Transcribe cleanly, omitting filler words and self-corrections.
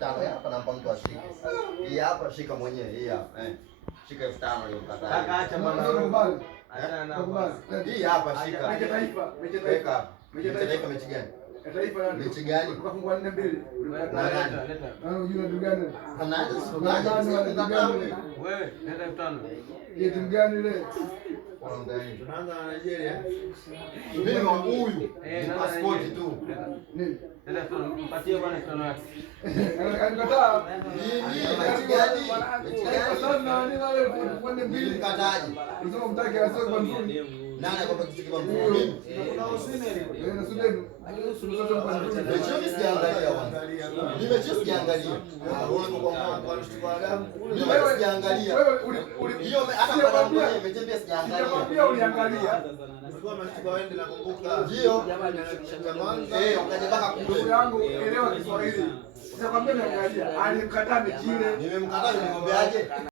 5,000 hapa nampa mtu ashike. Hii hapa shika mwenyewe hii hapa. Shika 5,000 leo mkataa. Kaka acha bwana. Achana na. Hii hapa shika. Mechi taifa. Mechi taifa mechi gani? Taifa mechi gani? Ukafungwa 4-2. Leta. Unajua ndugu gani? Anaanza sio wewe, leta 5,000. Ile timu gani ile? Tunaanza na Nigeria. Mimi wa huyu. Passport tu. Nini? Leta 5,000. Mpatie bwana 5,000 yake. Anakataa. Nini mechi gani? Mechi gani? Sana ni wale 4-2 Mkataji. Unasema mtaki asio kwa nzuri. Nani akwenda kuchukua mzuri? Kuna usine. Ndio Sudan. Mechi sijaangalia kwanza. Ni mechi sijaangalia. Wewe kwa mshtuko Adamu. Wewe sijaangalia. Hiyo hata kwa mmoja mechi pia sijaangalia. Sijakwambia uliangalia. Ulikuwa mshtuko wende nakumbuka. Ndio. Ukaje mpaka kule. Yangu elewa Kiswahili. Sijakwambia niangalia. Alimkataa mechi ile. Nimemkataa nimemwambiaje?